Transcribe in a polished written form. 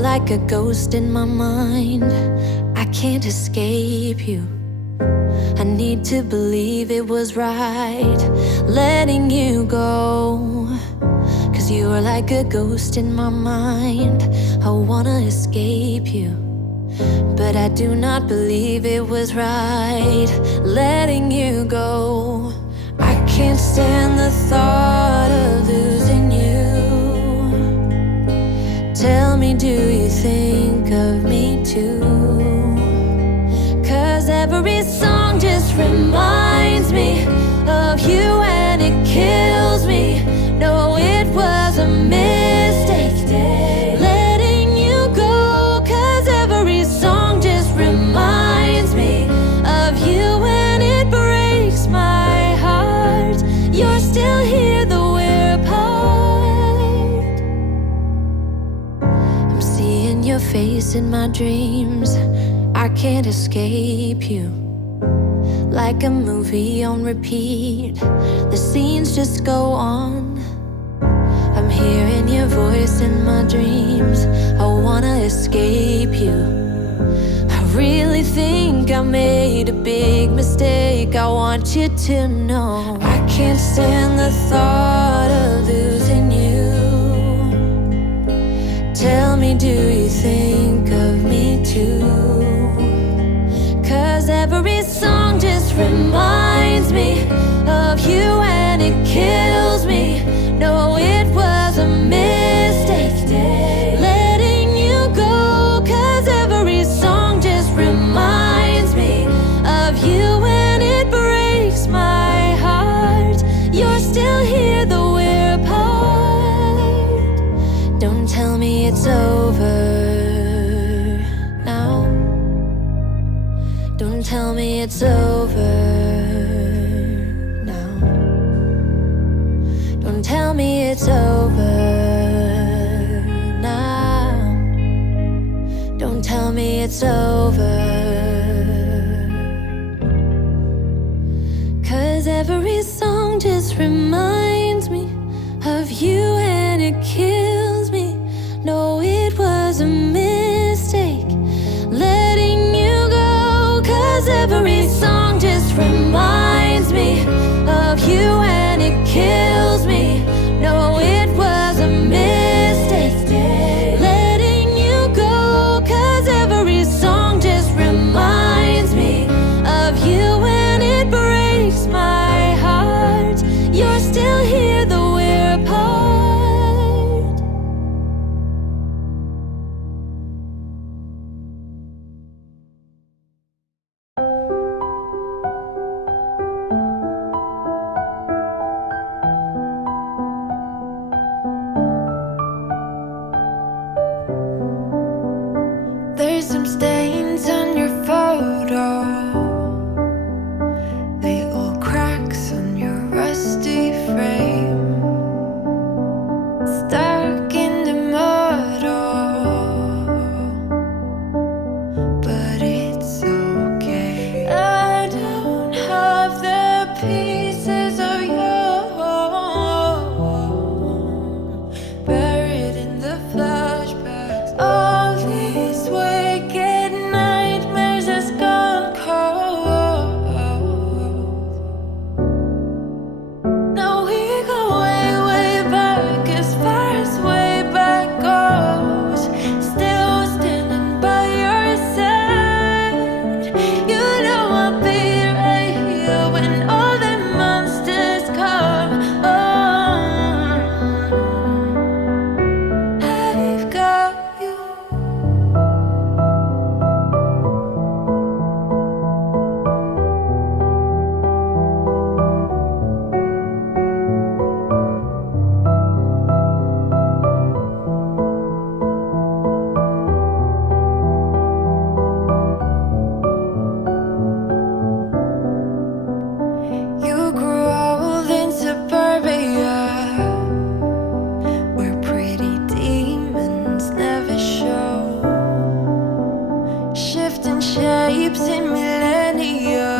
are like a ghost in my mind. I can't escape you. I need to believe it was right letting you go. 'Cause you are like a ghost in my mind. I wanna escape you, but I do not believe it was right letting you go. I can't stand the thought of losing you. Tell me, do you think of me too? 'Cause every song just reminds me of you and it kills me. No, it was a mistake letting you go. 'Cause every song just reminds me of you and it breaks my heart. You're still here though we're apart. I'm seeing your face in my dreams. I can't escape you. Like a movie on repeat, the scenes just go on. I'm hearing your voice in my dreams. I wanna escape you. I really think I made a big mistake. I want you to know I can't stand the thought of losing you. Tell me, do you think of me too? 'Cause every song just reminds me of you and it kills me. No, it was a mistake letting you go. 'Cause every song just reminds me of you and it breaks my heart. You're still here though we're apart. Don't tell me it's over now. Don't tell me it's over now. Don't tell me it's over now. Don't tell me it's over. 'Cause every song just reminds me of you and it kills me. No, it was a mistake letting you go. 'Cause every song just reminds me of you and it kills me. No, it was a mistake letting you go. 'Cause every song just reminds me of you and it breaks my heart. You're still here though we're apart. There's some stains on your photo, little cracks on your rusty frame, stuck in the mud, but it's okay. I don't have the pieces of you buried in the flashbacks. All these wicked nightmares has gone cold. Now we go way, way back, as far as way back goes. Still standing by your side. You know I'll be right here when all the monsters come. I've got you. You grew old in suburbia, where pretty demons never show, shifting shapes in millennia.